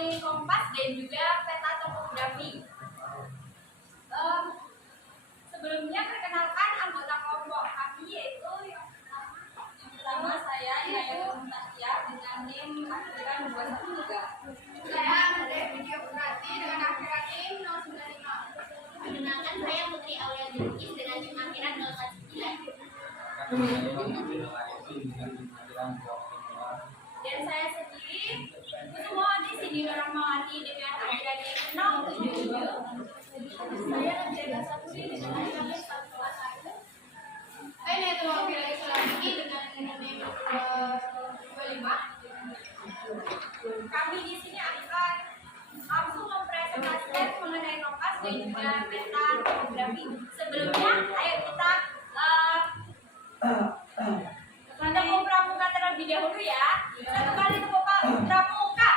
mengenai kompas dan juga peta topografi. Sebelumnya perkenalkan anggota kelompok kami, yaitu yang pertama saya Inaya Tasya dengan NIM akhiran 213. Saya Andre Video Purati dengan akhiran NIM 095. Perkenalkan, saya Putri Aulia Jurkis dengan NIM akhiran 019. Dan saya sendiri Kusuma Disini Rahmawati dengan akhiran NIM 077. Saya Nadia Sapuri dengan akhiran NIM 111. Saya Neto Wafila Islami dengan NIM 25. Kami di sini akan langsung mempresentasikan mengenai kompas dan juga peta topografi. Sebelumnya, ayo kita tepuk pramuka terlebih dahulu ya. Satu kali tepuk pramuka.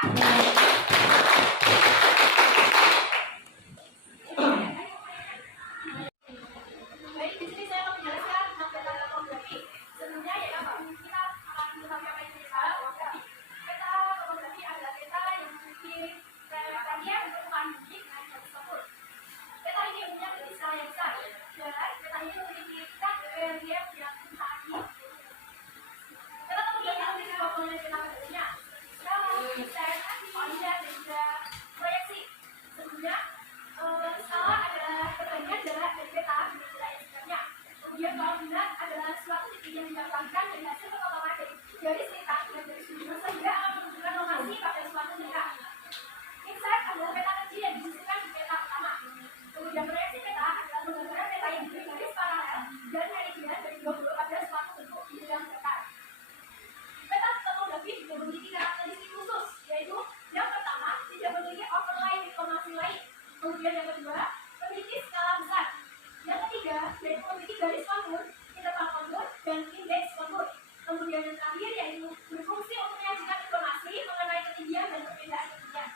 Baik, di sini saya akan menjelaskan tentang peta topografi. Sebelumnya ya, kita akan menyampaikan peta topografi. Peta topografi adalah peta yang memiliki radian bentukan bumi dengan garis kontur. Peta ini umumnya memiliki skala yang besar, dan peta ini memiliki tingkat relief yang sangat tinggi. Peta topografi memiliki komponen peta bentuknya skala, desain, konsep, dan juga proyeksi. Sebelumnya, skala adalah perbandingan jarak dari peta dengan jarak yang sebenarnya. Kemudian koordinat adalah suatu titik yang didapatkan dari hasil potongan dari garis peta dan garis hubungan sehingga akan menunjukkan lokasi pada suatu daerah. Insight adalah peta kecil yang disisipkan di peta utama. Kemudian proyeksi peta adalah penggambaran peta yang diberi garis paralel dan meridian dari dua puluh pada suatu bentuk di bidang peta. Peta topografi juga memiliki karakteristik khusus, yaitu yang pertama tidak memiliki overlay informasi lain. Kemudian yang kedua memiliki skala besar. Yang ketiga yaitu memiliki garis kontur, interval kontur, dan indeks kontur. Kemudian yang terakhir yaitu berfungsi untuk menyajikan informasi mengenai ketinggian dan perbedaan ketinggian.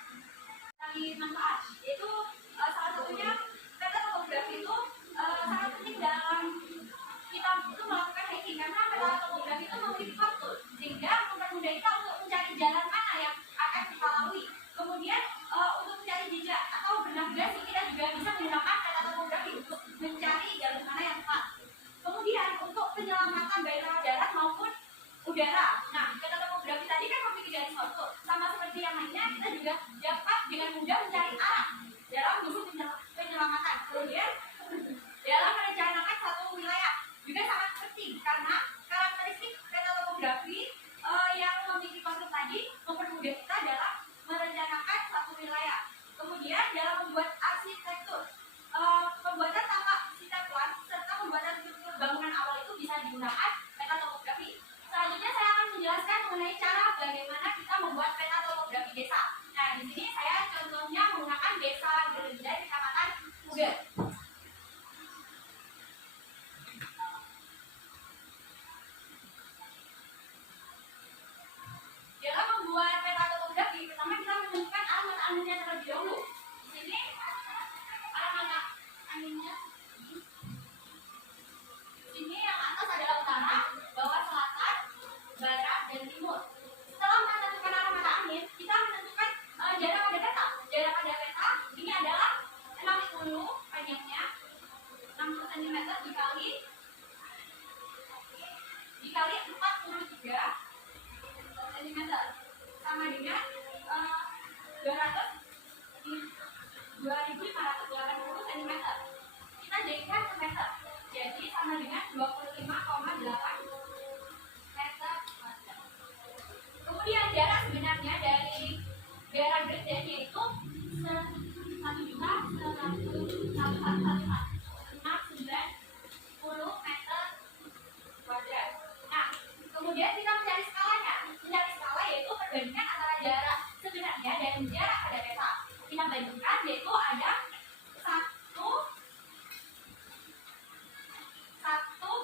Dari manfaat yaitu salah satunya peta topografi itu sangat penting dalam kita itu melakukan hiking karena peta topografi itu memiliki kontur sehingga mempermudah kita untuk mencari jalan mana yang akan kita lalui. Kemudian untuk mencari jejak atau bernavigasi kita juga bisa menggunakan peta topografi untuk mencari jalur mana yang tepat. Kemudian untuk penyelamatan baik lewat darat maupun udara. Nah, peta topografi tadi kan memiliki garis kontur. Sama seperti yang lainnya, kita juga dapat dengan mudah mencari arah dalam misi penyelamatan. Kemudian dalam merencanakan satu wilayah juga sangat penting karena karakteristik peta topografi yang memiliki kontur tadi mempermudah kita dalam merencanakan satu wilayah. Kemudian dalam membuat arsitektur, pembuatan tapak sita plan serta pembuatan struktur bangunan awal itu bisa digunakan peta topografi. Selanjutnya saya akan menjelaskan mengenai cara bagaimana kita membuat peta topografi desa. Nah, di sini saya contohnya menggunakan desa Gereja di Kecamatan Puger. Dalam membuat peta topografi, pertama kita menentukan arah mata anginnya terlebih dahulu. Di sini arah mata anginnya. Di sini yang atas adalah utara, bawah selatan, barat, dan timur. Setelah menentukan arah mata angin, kita menentukan jarak pada peta. Jarak pada peta ini adalah 60 panjangnya, 60 cm dikali 43 cm sama dengan 2.580 cm. Kita jadikan ke meter, jadi sama dengan 25,8 meter. Kemudian jarak sebenarnya dari daerah Gresik yaitu 1.111.910 meter kuadrat. Nah, kemudian kita mencari skalanya. Mencari skala yaitu perbandingan antara jarak sebenarnya dan jarak pada peta. Kita bandingkan yaitu ada satu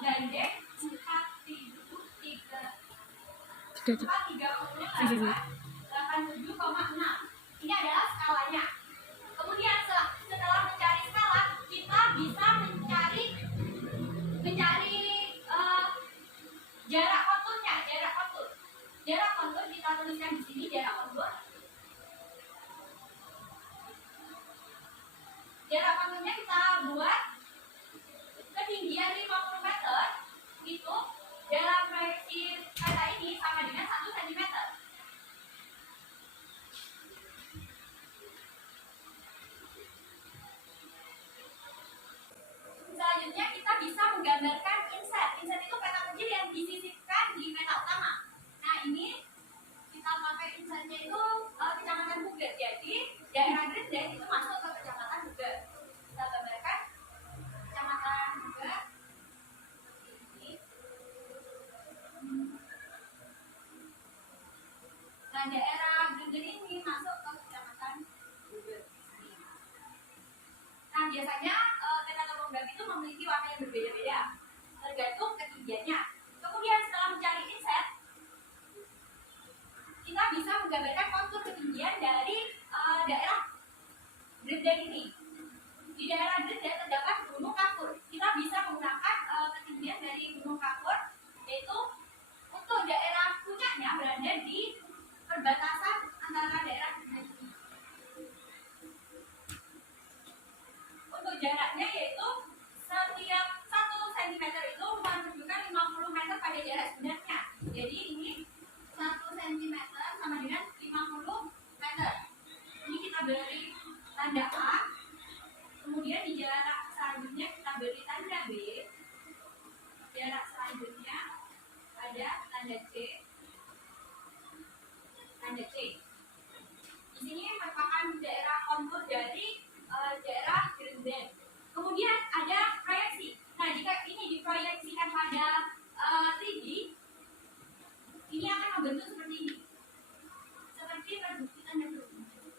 banding 4.387,6. Ini adalah skalanya. Kemudian setelah mencari skala, kita bisa mencari jarak konturnya. Jarak kontur kita tuliskan di sini jarak kontur. warna yang berbeda-beda tergantung ketinggiannya. Kemudian setelah mencari inset, kita bisa menggambarkan kontur ketinggian dari daerah Grenden ini. Di daerah Grenden terdapat Gunung Kapur. Kita bisa menggunakan ketinggian dari Gunung Kapur, yaitu untuk daerah puncaknya berada di perbatasan antara daerah Grenden ini. Untuk jaraknya yaitu setiap 1 cm itu menunjukkan 50 meter pada jarak sebenarnya. Jadi ini 1 cm sama dengan 50 meter. Ini kita beri tanda A. Kemudian di jarak selanjutnya kita beri tanda B. Jarak selanjutnya ada tanda C. Tanda C. Di sini merupakan daerah kontur dari daerah Grenden. Kemudian ada proyeksi. Nah, jika ini diproyeksikan pada 3D, ini akan membentuk seperti ini. Seperti terbukti tanda berikut.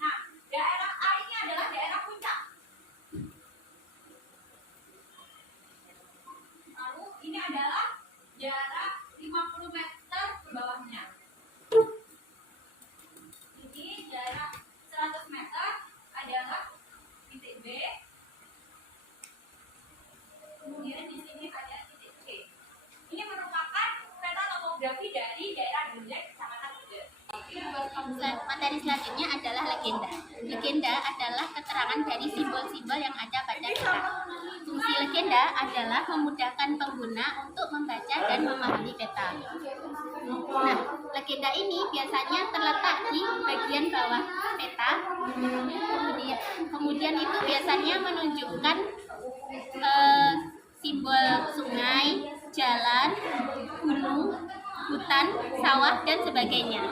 Nah, daerah A ini adalah daerah puncak. Lalu ini adalah jarak 50 meter ke bawahnya. Ini jarak 100 meter adalah titik B. Kemudian di sini ada titik C. Ini merupakan peta topografi dari daerah Grenden, Kecamatan Grenden. Materi selanjutnya adalah legenda. Legenda adalah keterangan dari simbol-simbol yang ada pada peta. Fungsi legenda adalah memudahkan pengguna untuk membaca dan memahami peta. Nah, legenda ini biasanya terletak di bagian bawah peta. Kemudian itu biasanya menunjukkan simbol sungai, jalan, gunung, hutan, sawah, dan sebagainya.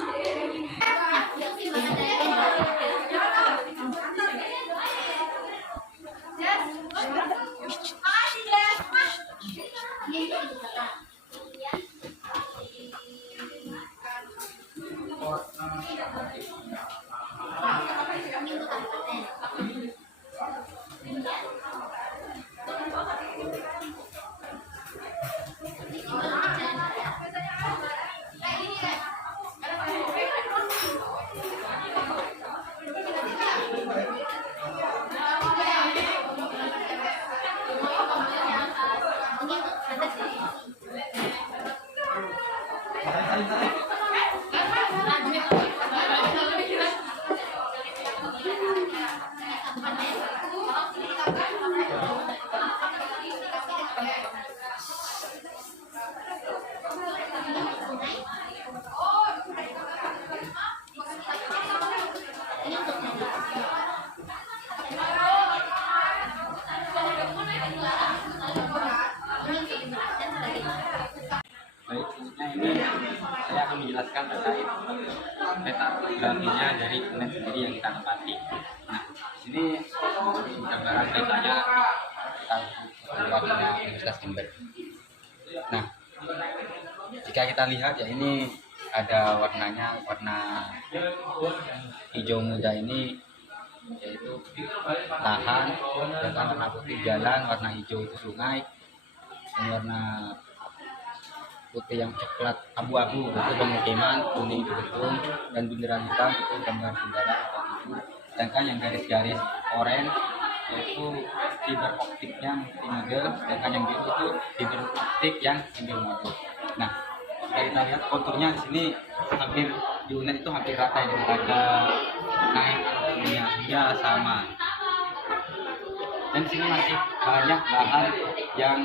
Baik, selanjutnya ini saya akan menjelaskan terkait peta topografinya dari UNED sendiri yang kita tempati. Nah, di sini gambaran petanya topografinya Universitas Jember. Nah, jika kita lihat ya ini ada warnanya, warna hijau muda ini yaitu lahan, sedangkan warna putih jalan, warna hijau itu sungai, dan warna putih yang coklat abu-abu itu pemukiman, kuning itu gedung, dan bundaran hitam itu gambar kendaraan atau ibu. Sedangkan yang garis-garis oranye yaitu fiber optiknya multimodel, sedangkan yang biru itu fiber optik yang single model. Nah, jika kita lihat konturnya di sini hampir di UNED itu hampir rata, ya, ada naik turunnya sama. Dan di sini masih banyak lahan yang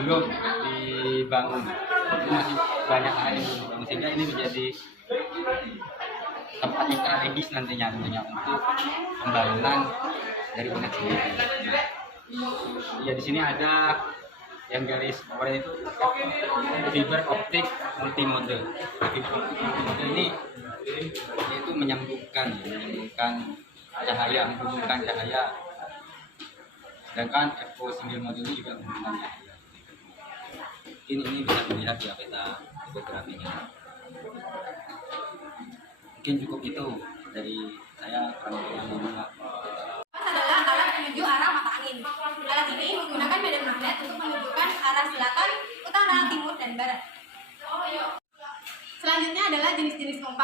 belum dibangun. Ini masih banyak lahan yang belum dibangun, sehingga ini menjadi tempat yang strategis nantinya untuk pembangunan dari UNED sendiri. Ya, di sini ada yang garis oranye itu fiber optik multimodel. Fiber optik multimodel ini yaitu menyambungkan cahaya, menghubungkan cahaya. Sedangkan eco single model ini juga menghubungkan cahaya. Ini bisa dilihat ya peta topografinya. Mungkin cukup itu dari saya, kurang lebih yang adalah alat menuju arah mata angin. Alat ini menggunakan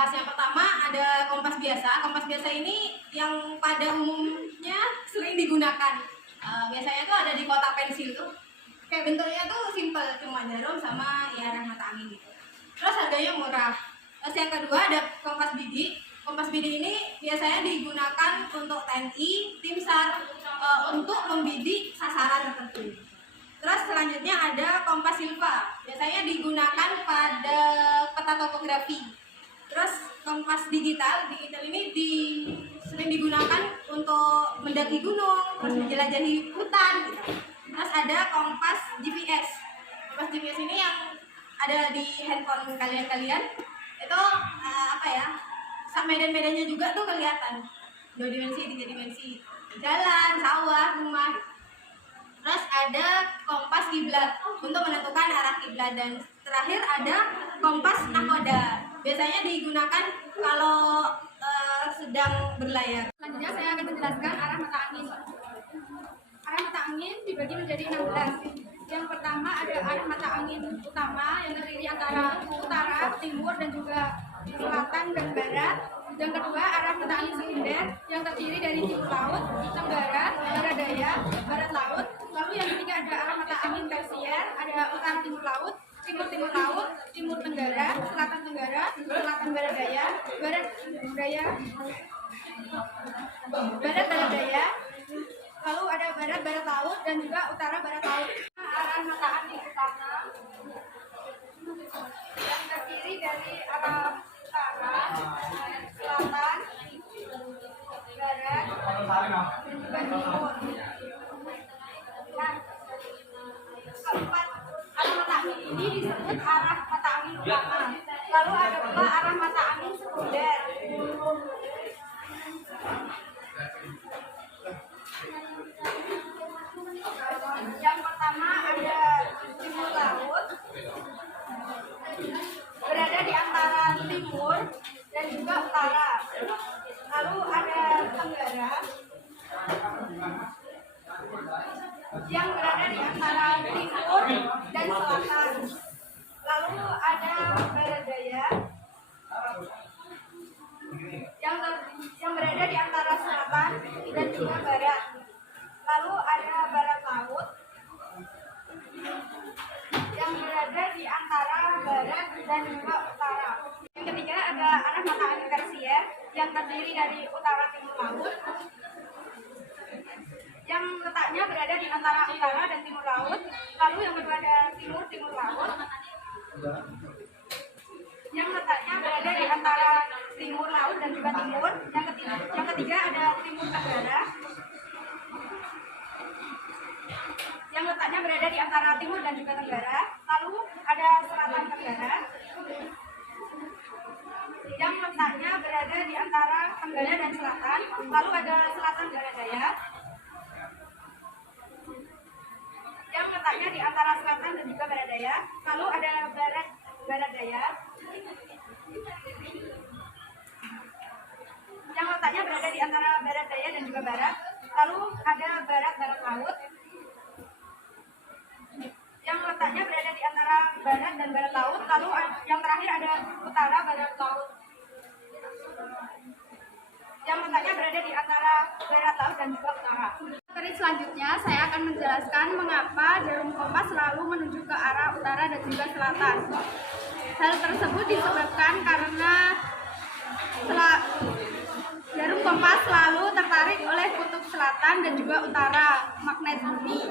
kompas. Yang pertama ada kompas biasa. Kompas biasa ini yang pada umumnya sering digunakan. Biasanya tuh ada di kotak pensil tuh. Kayak bentuknya tuh simple, cuma jarum sama ya arah mata angin gitu. Terus harganya murah. Terus yang kedua ada kompas bidik. Kompas bidik ini biasanya digunakan untuk TNI, tim SAR, untuk membidik sasaran tertentu. Terus selanjutnya ada kompas silva, biasanya digunakan pada peta topografi. Terus kompas digital ini sering digunakan untuk mendaki gunung, terus menjelajahi hutan gitu. Terus ada kompas GPS. Kompas GPS ini yang ada di handphone kalian-kalian itu medan-medannya juga tuh kelihatan, 2 dimensi, 3 dimensi, jalan, sawah, rumah. Terus ada kompas kiblat untuk menentukan arah kiblat, dan terakhir ada kompas nakoda. Biasanya digunakan kalau sedang berlayar. Selanjutnya saya akan menjelaskan arah mata angin. Arah mata angin dibagi menjadi 16. Yang pertama ada arah mata angin utama yang terdiri antara utara, timur, dan juga selatan dan barat. Yang kedua arah mata angin sekunder yang terdiri dari timur laut, tenggara, barat daya, barat laut. Lalu yang ketiga ada arah mata angin tersier, ada utara timur laut, timur timur laut, timur tenggara, selatan tenggara, selatan barat daya, barat daya, barat barat daya. Lalu ada barat barat laut dan juga utara barat laut. Arah mata angin utama yang terdiri dari arah utara, selatan, barat, dan juga timur. Nah, keempat arah mata angin ini disebut arah mata angin utama. Lalu ada pula arah mata angin sekunder. Yang pertama ada timur laut, berada di antara timur dan juga utara. Lalu ada tenggara yang berada di antara timur dan selatan. Lalu ada barat daya yang berada di antara selatan dan juga barat. Lalu ada barat laut yang berada di antara barat dan juga utara. Yang ketiga ada arah mata angin tersier yang terdiri dari utara timur laut yang letaknya berada di antara utara dan timur laut. Lalu yang kedua ada timur timur laut yang letaknya berada di antara timur laut dan juga timur. Yang ketiga ada timur tenggara yang letaknya berada di antara timur dan juga tenggara. Lalu ada selatan tenggara yang letaknya berada di antara tenggara dan selatan. Lalu ada selatan barat daya yang letaknya di antara selatan dan juga barat daya. Lalu ada barat daya yang letaknya berada di antara barat daya dan juga barat. Lalu ada barat laut yang letaknya berada di antara barat dan barat laut. Lalu yang terakhir ada utara barat laut yang letaknya berada di antara barat laut dan juga utara. Materi selanjutnya saya akan menjelaskan mengapa jarum kompas selalu menuju ke arah utara dan juga selatan. Hal tersebut disebabkan karena jarum kompas selalu tertarik oleh kutub selatan dan juga utara magnet bumi.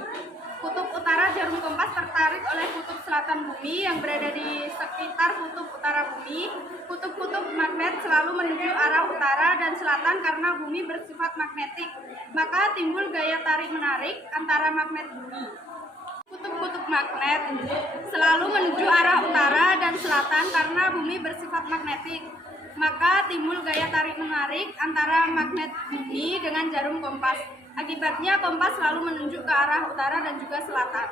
Kutub utara jarum kompas tertarik oleh kutub selatan bumi yang berada di sekitar kutub utara bumi. Kutub-kutub magnet selalu menuju arah utara dan selatan karena bumi bersifat magnetik. Maka timbul gaya tarik-menarik antara magnet bumi. Kutub-kutub magnet selalu menuju arah utara dan selatan karena bumi bersifat magnetik. Maka timbul gaya tarik-menarik antara magnet bumi dengan jarum kompas. Akibatnya kompas selalu menunjuk ke arah utara dan juga selatan.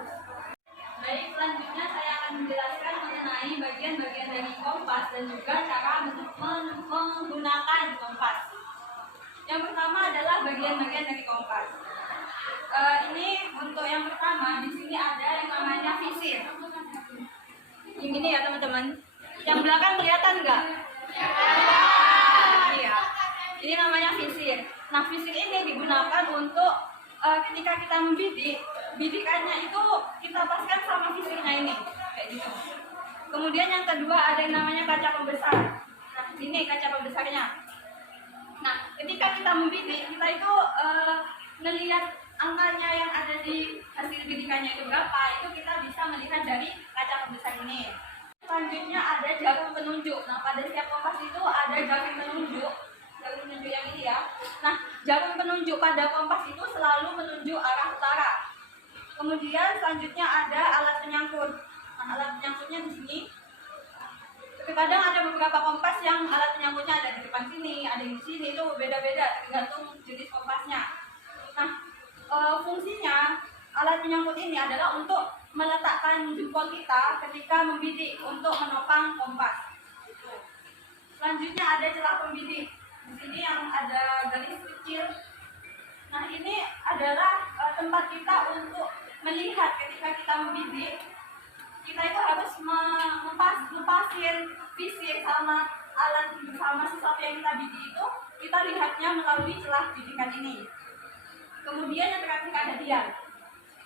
Baik, selanjutnya saya akan menjelaskan mengenai bagian-bagian dari kompas dan juga cara menggunakan kompas. Yang pertama adalah bagian-bagian dari kompas. Ini untuk yang pertama, di sini ada yang namanya visir. Ini ya teman-teman. Yang belakang kelihatan nggak? Iya. Ini namanya visir. Nah, visir ini digunakan untuk ketika kita membidik, bidikannya itu kita paskan sama visirnya ini, kayak gitu. Kemudian yang kedua ada yang namanya kaca pembesar. Nah, ini kaca pembesarnya. Nah, ketika kita membidik, kita itu melihat angkanya yang ada di hasil bidikannya itu berapa, itu kita bisa melihat dari kaca pembesar ini. Selanjutnya ada jarum penunjuk. Nah, pada setiap kompas itu ada jarum penunjuk yang ini ya. Nah, jarum penunjuk pada kompas itu selalu menunjuk arah utara. Kemudian selanjutnya ada alat penyangkut. Nah, alat penyangkutnya di sini. Terkadang ada beberapa kompas yang alat penyangkutnya ada di depan sini, ada di sini, itu beda-beda tergantung jenis kompasnya. Nah, fungsinya alat penyangkut ini adalah untuk meletakkan jempol kita ketika membidik untuk menopang kompas. Selanjutnya ada celah pembidik. Di sini yang ada garis kecil. Nah, ini adalah tempat kita untuk melihat ketika kita membidik. Kita itu harus mempasin visir sama alat sama sesuatu yang kita bidik itu, kita lihatnya melalui celah bidikan ini. Kemudian yang terakhir ada dial.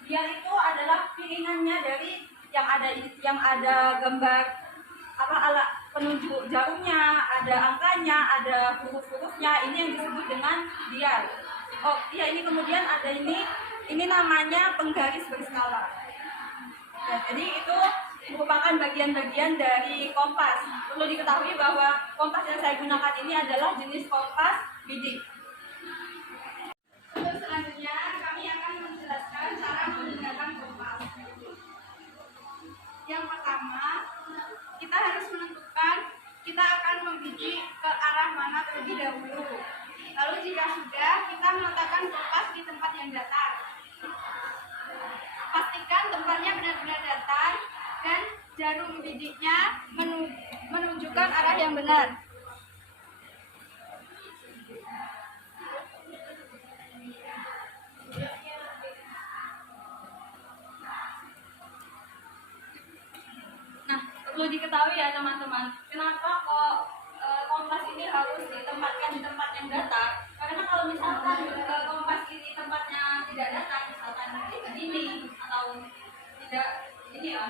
Dial itu adalah piringannya dari yang ada gambar alat penunjuk jarumnya, ada angkanya, ada huruf-hurufnya. Ini yang disebut dengan dial. Oh iya, ini kemudian ada ini namanya penggaris berskala. Nah, jadi itu merupakan bagian-bagian dari kompas. Perlu diketahui bahwa kompas yang saya gunakan ini adalah jenis kompas bidik. Untuk selanjutnya kami akan menjelaskan cara menggunakan kompas. Yang pertama, kita harus menentukan kita akan membidik ke arah mana terlebih dahulu. Lalu jika sudah, kita meletakkan kompas di tempat yang datar. Pastikan tempatnya benar-benar datar dan jarum bidiknya menunjukkan arah yang benar. Nah, perlu diketahui ya teman-teman, kenapa kok kompas ini harus ditempatkan di tempat yang datar? Karena kalau misalkan kompas ini tempatnya tidak datar, misalkan ini atau tidak ini ya,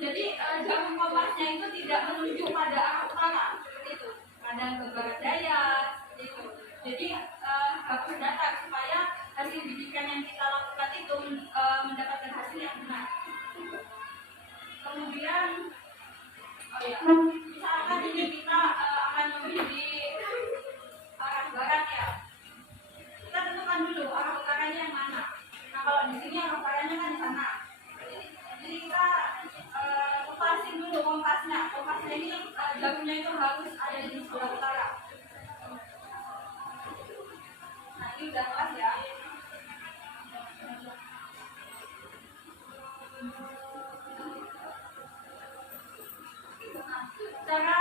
jadi jarum kompasnya itu tidak menunjuk pada arah utara, seperti itu, kadang ke barat daya, seperti itu. Jadi harus datar supaya hasil bidikan yang kita lakukan itu mendapatkan hasil yang benar. Kemudian, oh ya, misalkan ini kita akan membidik arah barat ya, kita tentukan dulu arah utaranya yang mana. Nah, kalau di sini arah utaranya kan di sana. Jadi kita lepasin dulu kompasnya. Kompasnya ini jarumnya itu harus ada di sebelah utara. Nah, ini udah pas ya. Cara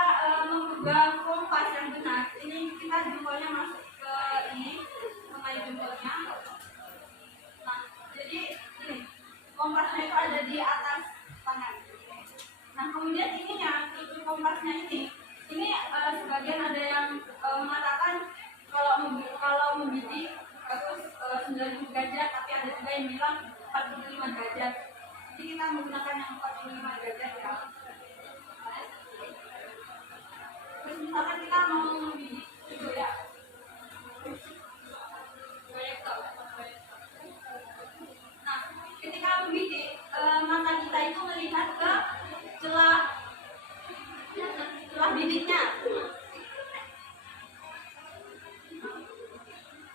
memegang kompas yang benar, ini kita jempolnya masuk ke ini, mengayu jempolnya. Nah, jadi ini kompasnya itu ada di atas tangan. Nah, kemudian ininya, kompasnya ini sebagian ada yang mengatakan kalau membidik harus 90 derajat, tapi ada juga yang bilang 45 derajat. Jadi kita menggunakan yang 45 derajat ya. Terus misalkan kita mau membidik gitu ya, nah ketika membidik mata kita itu melihat ke celah bidiknya.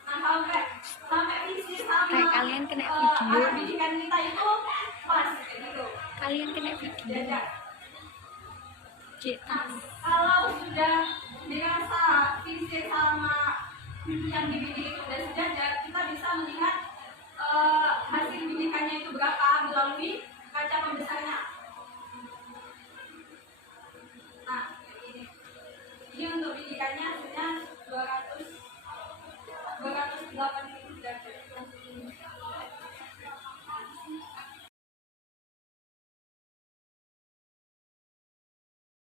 Nah sampai visi sama kalian kena arah bidikan kita itu pas kayak gitu. Kalian kena video. Jajar. Nah, kalau sudah dirasa visi sama yang dibidik itu sudah sejajar, kita bisa melihat hasil bidikannya itu berapa melalui kaca pembesarnya. Nah, ini untuk bidikannya hasilnya 280